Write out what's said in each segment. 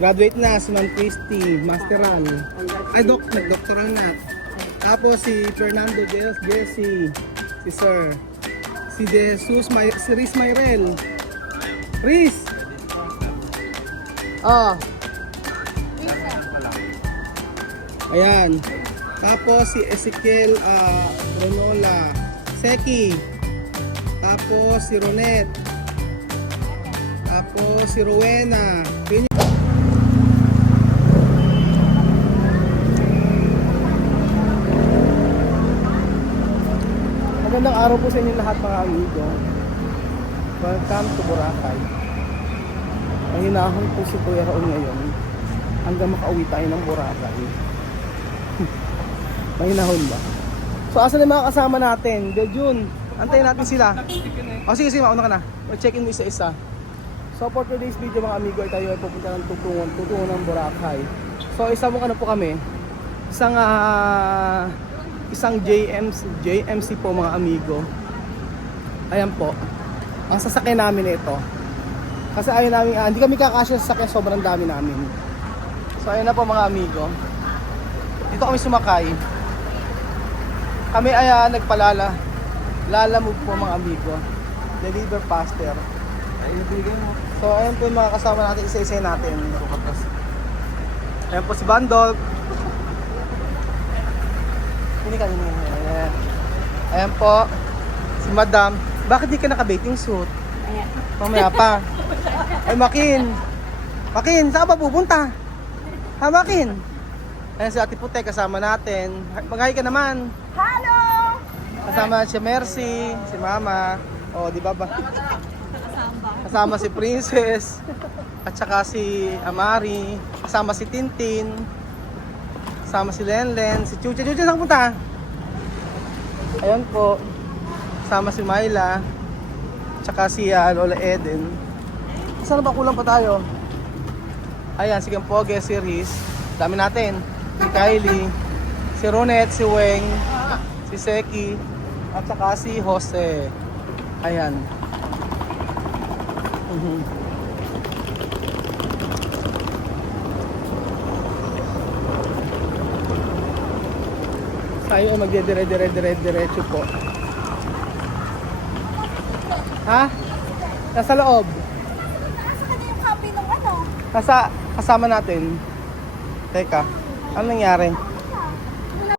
Graduate na si Ma'am Christy, masteral. Ay, nag-doctoral na. Tapos si Fernando Jesse, si Sir. Si Jesus, si Riz Mayrel. Riz! Ah. Ayan. Tapos si Ezekiel Ronola. Seki. Tapos si Ronet. Tapos si Rowena. Magandang araw po sa inyo lahat mga amigo. Welcome to Boracay. Mahinahon po si Kuya Raul ngayon hanggang makauwi tayo ng Boracay. Mahinahon ba? So asan yung mga kasama natin? Jun, antayin natin sila. O sige, mauna ka na. Check-in mo isa-isa. So for today's video mga amigo ay tayo ay pupunta ng tutungon ng Boracay. So isang po kami. Isang JMC po mga amigo. Ayan po. Ang sasakyan namin ito. Kasi ayaw namin, hindi kami kakasya sa sasakyan, sobrang dami namin. So ayan na po mga amigo. Dito kami sumakay. Kami ay lalamove po mga amigo. Deliver faster. So ayan po yung mga kasama natin, isa-isa natin. Ayan po si Bandol. Ayan po si Madam. Bakit di ka naka-bathing suit? Mamaya pa. Ay Makin, saan ka ba pupunta? Ha Makin? Ayan si Ate Putek kasama natin. Mag-hi ka naman. Hello! Kasama si Mercy, si Mama. O di ba ba? Kasama si Princess. At saka si Amari. Kasama si Tintin. Kasama si Lenlen, si Chucha. Chucha, saan ka punta? Ayan po. Kasama si Myla. Tsaka si Lola Eden. Saan ba kulang pa tayo? Ayan, si Gampoge, si Riz. Dami natin. Si Kylie. Si Ronet, si Weng. Si Seki. At saka si Jose. Ayan. Tayo magdidire-diretso po. Ha? Nasa loob. Nasa kanya yung copy ng ano? Kasama natin. Teka, ano nangyari?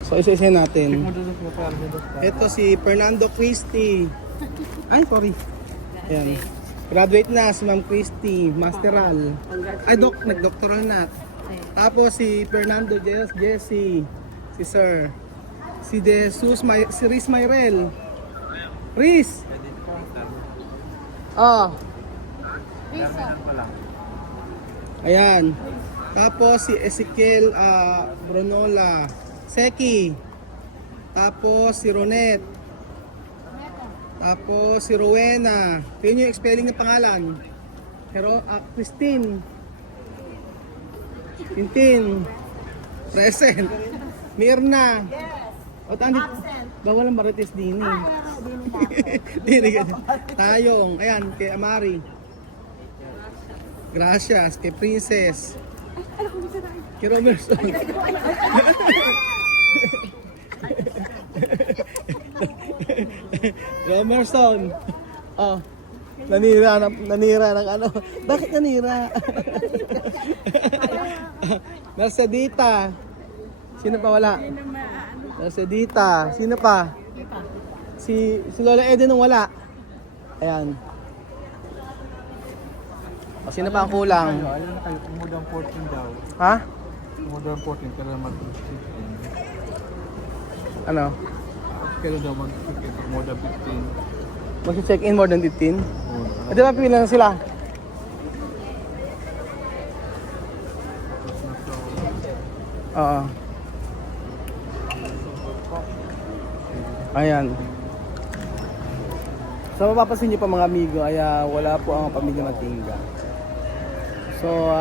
So isa-isa natin. Ito si Fernando Christy. Ay, sorry. Ayan. Graduate na si Ma'am Christy, masteral. Ay, nag-doctoral na. Tapos si Fernando Jesse, si Sir. Si Jesus, si Riz Mayrel. Riz! Ayan. Tapos si Ezekiel Ronola. Seki. Tapos si Ronet. Tapos si Rowena. Tingnan yung spelling ng pangalan. Christine. Tintin. Present. Mirna. O tandit. Bawal ang marites din eh. Dini ka. Tayong. Ayan, kay Amari. Gracias. Kay Princess. Kay Romerson. Romerson. Oh. Nanira ng ano. Bakit nanira? Mercedita. Sino pa wala? Mercedita. Sino pa? Si Lola Eden nung wala. Ayan. O, sino pa ang kulang? More than 14 daw. Ha? More than 14 pero mag-15. Ano? Pero daw mag-15 more than 15. Mag-check in more than 15? Oh, Di ba pila na sila? Oo. Ayan. So mapapansin niyo pa mga amigo ay wala po ang pamilya Matinga. So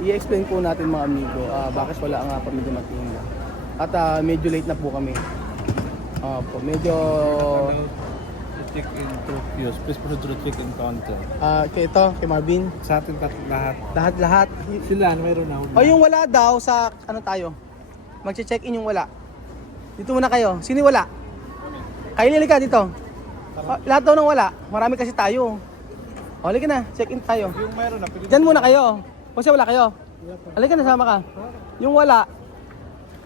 i-explain po natin mga amigo bakit wala ang pamilya Matinga. At medyo late na po kami. Po, medyo check-in through Fuse. Please proceed to the check-in counter. Kay ito, kay Marvin. Sa atin lahat. Lahat. Sila, mayroon na. O yung wala daw sa ano tayo? Magche-check-in yung wala. Dito muna kayo. Sino yung wala? Kylie, halika dito. Lahat daw ng wala. Marami kasi tayo. O, halika na. Check-in tayo. Yung mayroon na. Diyan muna kayo. Kasi wala kayo. Halika na, sama ka. Yung wala.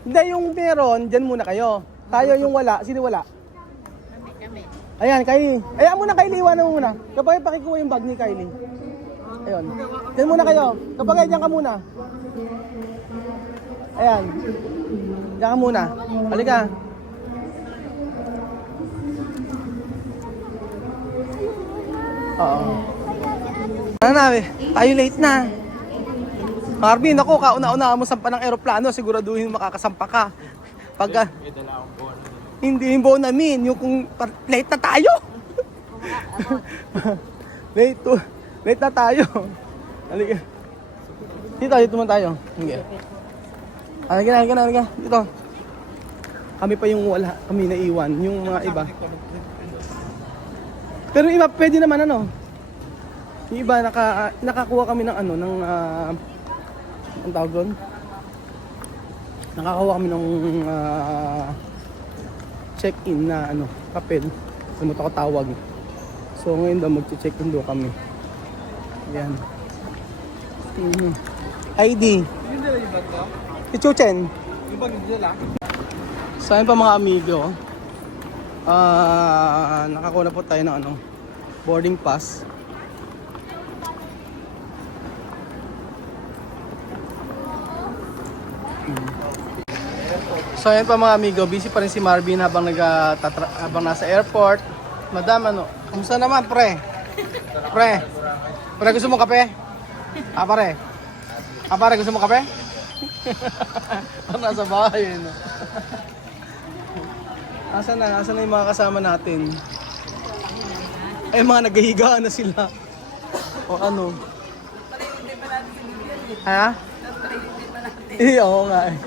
Hindi, yung meron, diyan muna kayo. Tayo yung wala. Sino wala? Ayan, Kylie. Ayan muna, Kylie. Iwanan mo muna. Kapag pakikuha yung bag ni Kylie. Ayun. Diyan muna kayo. Kapag diyan ka muna. Ayan. Diyan ka muna. Halika. Oo. Ano na, tayo late na. Marvin, ako, kauna-una mo sampa ng aeroplano, siguraduhin makakasampa ka. Pagka, hindi yung bonamin, yung kung late na tayo. Late na tayo. Halika. Dito man tayo. Sige. Halika. Dito. Kami pa yung wala, kami naiwan, yung mga iba. Pero iba, pwede naman ano. Yung iba, nakakuha kami ng ano, ng, ang tawag doon? Nakakuha kami ng check-in na ano, papel. Ano ako tawag. So ngayon daw mag-check-in doon kami. Yan. ID. Si Chuchen. So ayun pa mga amigo. Nakakuha na po tayo ng ano, boarding pass. So ayan pa mga amigo, busy pa rin si Marvin habang habang nasa airport. Madam, ano, kumusta naman pre? Pre, gusto mo kape? Pare? Pare, gusto mo kape? Nasa bahay, no? Asan na yung mga kasama natin? Ay, mga naghihigaan na sila. O ano? Ha? Oo nga eh.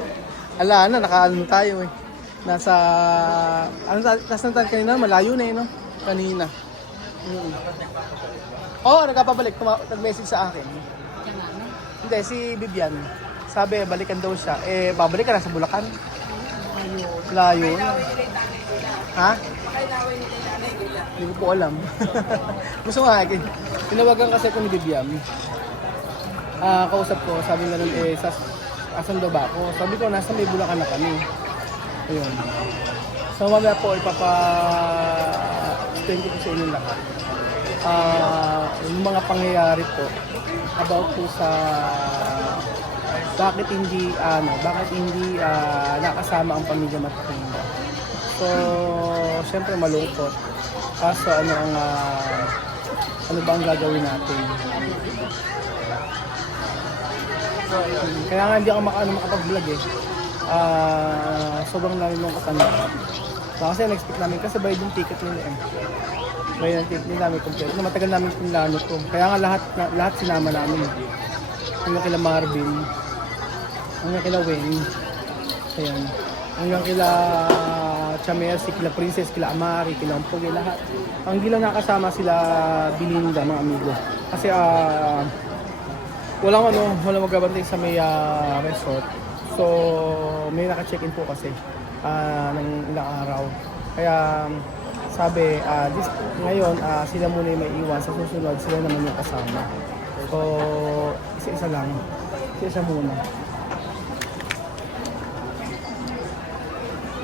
Ala na, nakaano tayo eh. Nasa tayo kanina, malayo na eh, no? Kanina. Oo, nagpapabalik. Nag-message sa akin. Hindi, si Vivian. Sabi, balikan daw siya. Eh, babalik ka na sa Bulacan. Layo. Ha? Hindi ko po alam. Gusto nga, tinawagan kasi ko ni Vivian. Kausap ko, sabi nga nun, asan daw ba ako? Sabi ko, nasa may Bulacan na kami. Ayun. So, mamaya po, ipapa-explain ko sa inyo lahat. Yung mga pangyayari po about po sa bakit hindi nakasama ang pamilya Matapinda. So, syempre malungkot. Kaso ano ba ang gagawin natin? Kaya nga hindi ako makapag-vlog eh. Sobrang namin nung katanda. Kasi na-expect namin kasi bayad yung ticket nila eh. Bayad yung ticket nila namin complete. Matagal namin pinlano to. Kaya nga lahat sinama namin. Hanggang kila Marvin, hanggang kila Wayne, ayan. Hanggang kila Chamersi, kila Princess, kila Amari, kila Ampoge, lahat. Ang hindi lang nakasama sila Bilinda, mga amigo. Kasi walang magbabantay sa may resort. So may naka-check-in po kasi ng ilang araw. Kaya sabi, ngayon sila muna yung may iwan. Sa susunod sila naman yung kasama. So isa-isa lang. Isa muna.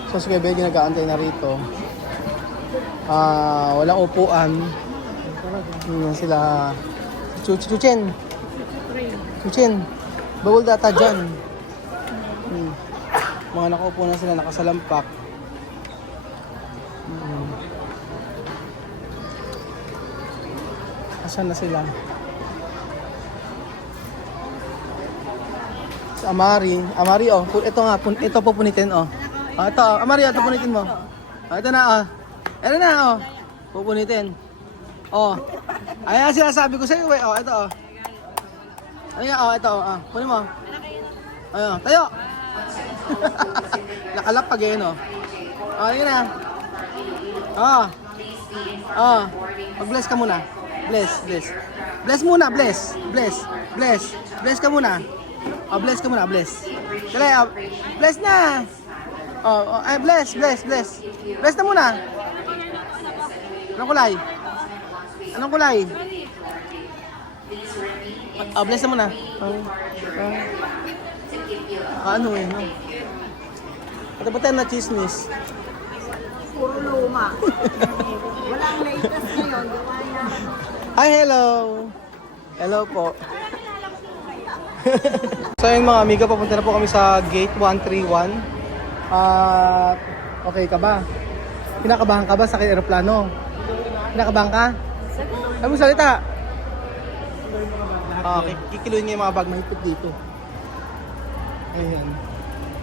So sige, nag-aantay na rito. Walang upuan. Yun sila. Chuchen, bawal data dyan. Mga nakaupo na sila, nakasalampak. Asan na sila? Si Amari, oh. Ito nga, ito po punitin, oh. Ito, Amari, ito punitin mo. Ito na, oh. Ito na, oh. Pupunitin. Oh. Ayan sinasabi ko sa'yo, eh. Oh, ito, oh. Ayan, oh, ito, oh. Punin mo. Ayan, tayo. Nakalapag, eh, no? Oh, yun na. Oh. Mag-bless ka muna. Bless. Bless muna, bless. Bless ka muna. Bless ka muna, bless. Dali, bless na. Bless. Bless na muna. Anong kulay? Bless na muna. Ano eh, no? Ito ba tayo na chismis? Puro luma. Walang latest ngayon. Hi, hello! Hello po. So yun mga amiga, papunta na po kami sa gate 131. Okay ka ba? Kinakabahan ka ba sa aeroplano? Kinakabahan ka? Ano mo salita? Okay, kikiluin niya yung mga bag mahigpit dito. Ayan.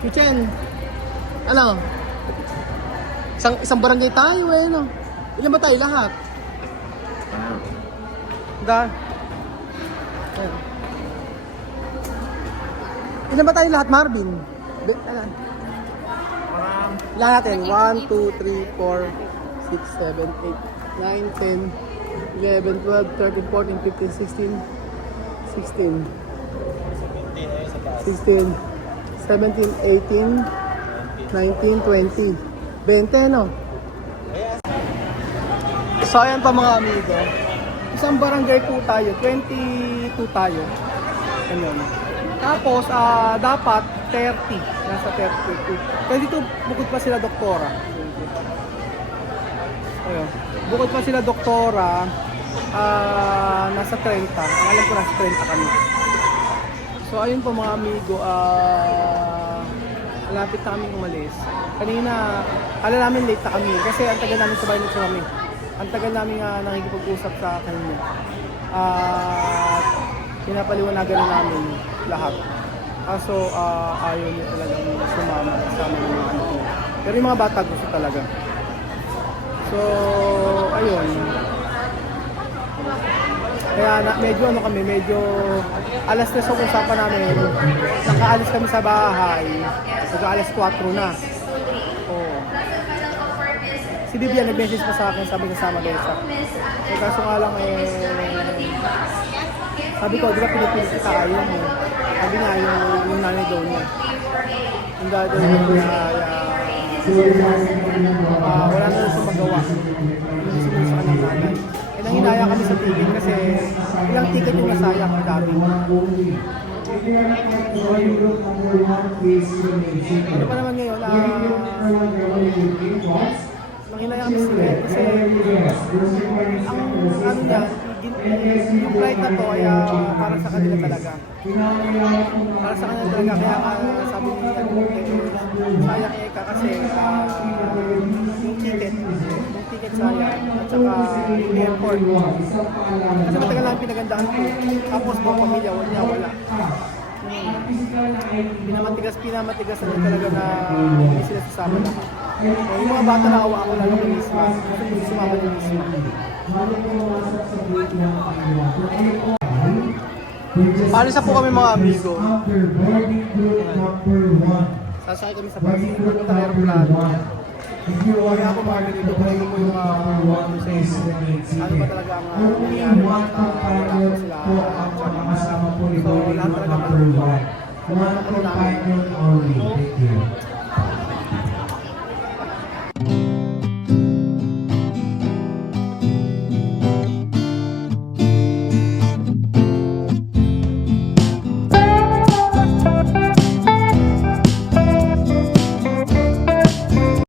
Kuchen! Ano? Isang barangay tayo eh, no? Ilan ba tayo lahat? Ayan. Ilan ba tayo lahat, Marvin? Ilan? Ilan natin? 1, 2, 3, 4, 6, 7, 8, 9, 10, 11, 12, 13, 14, 15, 16, 17, 18, 19, 20, 20, no? So ayan pa mga amigo, isang barangay po tayo, 22 tayo. Ganyan. Tapos dapat 30, nasa 32. 22 bukod pa sila doktora. Ayun. Bukod pa sila doktora, nasa 30. Ang alam ko nasa 30 kami. So ayun po mga amigo, malapit na kami umalis. Kanina, kala namin late na kami kasi ang tagal namin sabay na kami. Ang tagal namin nakikipag-usap sa kanya. Pinapaliwanagan na namin lahat. Kaso ayaw niya talagang sumama kasama ng mga anak niya. Pero yung mga bata gusto talaga. So, ayun. Kaya medyo alas 3 ang usapan namin. Nakaalis kami sa bahay. Alas 4 na. Oo. Si Vivian nag-message pa sa akin, sabi kasama daw siya. Kaso nga lang sabi ko, di ba pinipilit kita ayaw mo? Sabi nga yung nanay daw niya. Yung daw niya wala na sa magawa. Hindi sinulit sa kanyang nanay. Nanginaya kami sa ticket kasi ilang ticket yung nasayang ang dami. Ano pa naman ngayon, nanginaya kami sila kasi ang ano niya, yung flight na to ay para sa kanila talaga. Para sa kanila talaga, kaya sabi niya, sayang eka kasi yung ticket sayang at saka yung airport. Kasi matagal lang pinagandaan ko. Tapos buong pamilya, wala. Pinamatigas na talaga na hindi sila sasama lahat. Yung mga bata na awa ako lang ng misma. Hindi sumama ng misma. Paalis na po kami mga amigo. Sasakay kami sa bus. Punta na aeroplano. Kaya ako mga ganito, kaya ko yung ano ba talaga ang nangyari at wala ko sila so lahat talaga One companion only. Thank you.